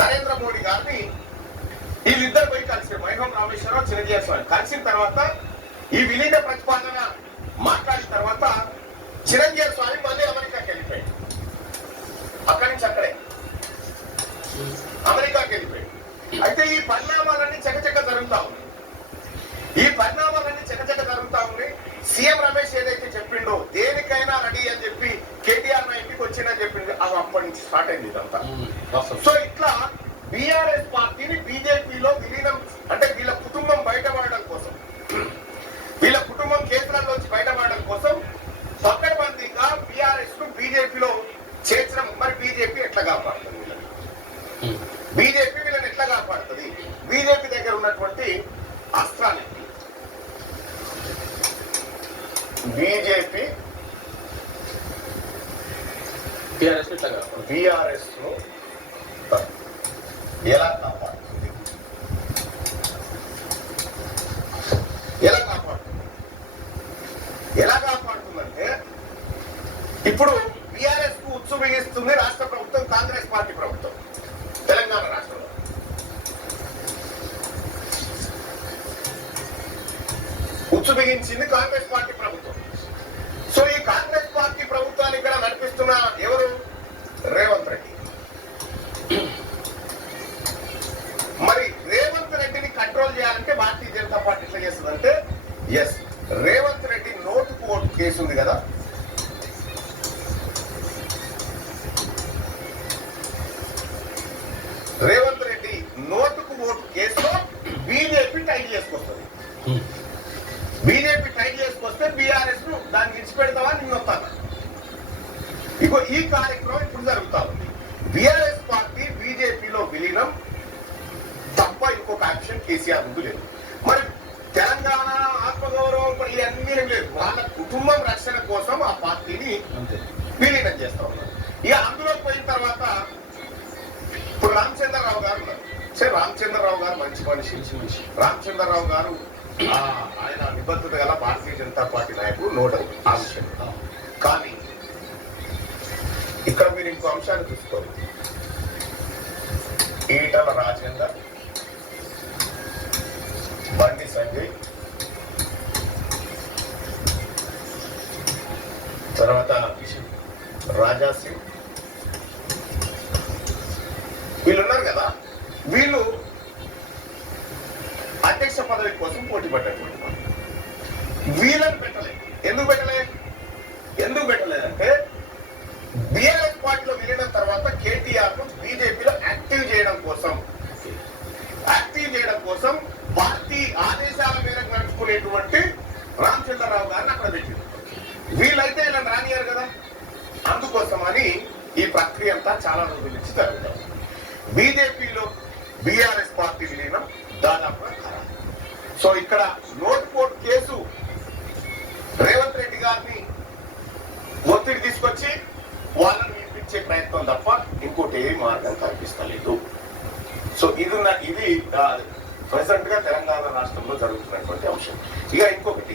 నరేంద్ర మోడీ గారిని వీళ్ళిద్దరు పోయి కలిసి వైభవ్ రామేశ్వరరావు చిరంజీవి స్వామి కలిసిన తర్వాత ఈ విలీన ప్రతిపాదన మాట్లాడిన తర్వాత చిరంజీవి స్వామి మళ్ళీ అమెరికాకి వెళ్ళిపోయాడు. అక్కడి నుంచి అక్కడే అమెరికాకి వెళ్ళిపోయాడు. అయితే ఈ పరిణామాలన్నీ చకచక జరుగుతా ఉన్నాయి. ఈ పరిణామాలన్నీ చకచక జరుగుతా ఉన్నాయి. సీఎం రమేష్ ఏదైతే చెప్పిండో దేనికైనా రెడీ అని చెప్పి కేటీఆర్ నా ఇంటికి వచ్చిందని చెప్పింది, అది అప్పటి నుంచి స్టార్ట్ అయింది ఇదంతా. సో ఇట్లా బీఆర్ఎస్ పార్టీని బీజేపీలో విలీనం అంటే వీళ్ళ కుటుంబం బయటపడడం కోసం, వీళ్ళ కుటుంబం కేంద్రాల్లోంచి బయటపడడం కోసం పక్కడబందీగా బీఆర్ఎస్ ను బీజేపీలో చేర్చడం. మరి బీజేపీ ఎట్లా కాపాడుతుంది వీళ్ళని? బీజేపీ వీళ్ళని ఎట్లా కాపాడుతుంది? బీజేపీ దగ్గర ఉన్నటువంటి అస్త్రాలు బీజేపీ బీఆర్ఎస్ ను ఎలా కాపాడుతుంది? ఎలా కాపాడుతుంది? ఎలా కాపాడుతుందంటే ఇప్పుడు బీఆర్ఎస్ కు ఉచ్చు బిగిస్తుంది రాష్ట్ర ప్రభుత్వం, కాంగ్రెస్ పార్టీ ప్రభుత్వం తెలంగాణ రాష్ట్రంలో. ఉచ్చు బిగించింది కాంగ్రెస్ పార్టీ ప్రభుత్వం. సో ఈ కాంగ్రెస్ పార్టీ ప్రభుత్వాన్ని ఇక్కడ నడిపిస్తున్న ఎవరు? రేవంత్ రెడ్డి. మరి రేవంత్ రెడ్డిని కంట్రోల్ చేయాలంటే భారతీయ జనతా పార్టీ ఎట్లా చేస్తుందంటే, ఎస్ రేవంత్ రెడ్డి నోటుకు ఓటు కేసు ఉంది కదా, రేవంత్ రెడ్డి నోటుకు ఓటు కేసులో బీజేపీ టైట్ చేసుకొస్తుంది. బీజేపీ టైట్ చేసుకొస్తే బీఆర్ఎస్ ను దాన్ని ఇచ్చిపెడతావా నిన్న వస్తాను. ఇగో ఈ కార్యక్రమం ఇప్పుడు జరుగుతా ఉంది. బీఆర్ఎస్ పార్టీ బీజేపీలో విలీనం తప్ప ఇంకొక యాక్షన్ కేసీఆర్ ముందు లేదు. మరి తెలంగాణ ఆత్మగౌరవం ఇవన్నీ లేదు. వాళ్ళ కుటుంబం రక్షణ కోసం ఆ పార్టీని విలీనం చేస్తా ఉన్నారు. ఇక అందులో పోయిన తర్వాత ఇప్పుడు రామచంద్రరావు గారు ఉన్నారు. సరే రామచంద్రరావు గారు మంచి మనిషి. రామచంద్రరావు గారు ఆయన నిబద్ధత గల భారతీయ జనతా పార్టీ నాయకుడు, నోట్ ఆ విషయం. కానీ ఇక్కడ మీరు ఇంకో అంశాన్ని చూసుకోవాలి. ఈటల రాజేందర్, బండి సంజయ్, తర్వాత రాజా సింగ్, వీళ్ళు ఉన్నారు కదా, వీళ్ళు అధ్యక్ష పదవి కోసం పోటీ పడ్డటువంటి వీళ్ళని పెట్టలేదు. ఎందుకు పెట్టలేదంటే బీఆర్ఎస్ పార్టీలో విలీనం తర్వాత కేటీఆర్ ను బీజేపీలో యాక్టివ్ చేయడం కోసం పార్టీ ఆదేశాల మేరకు నడుచుకునేటువంటి రామచంద్రరావు గారిని అక్కడ పెట్టింది. వీళ్ళైతే ఇలా రానియారు కదా, అందుకోసమని ఈ ప్రక్రియ అంతా చాలా రోజుల నుంచి జరుగుతుంది. బీజేపీలో బీఆర్ఎస్ పార్టీ విలీనం దాదాపుగా ఖరారు. సో ఇక్కడ నోటుకోట్ కేసు రేవంత్ రెడ్డి గారిని ఒత్తిడి తీసుకొచ్చి వాళ్ళని వినిపించే ప్రయత్నం తప్ప ఇంకోటి ఏ మార్గం కనిపిస్తలేదు. సో ఇది ప్రెసెంట్ గా తెలంగాణ రాష్ట్రంలో జరుగుతున్నటువంటి అంశం. ఇక ఇంకొకటి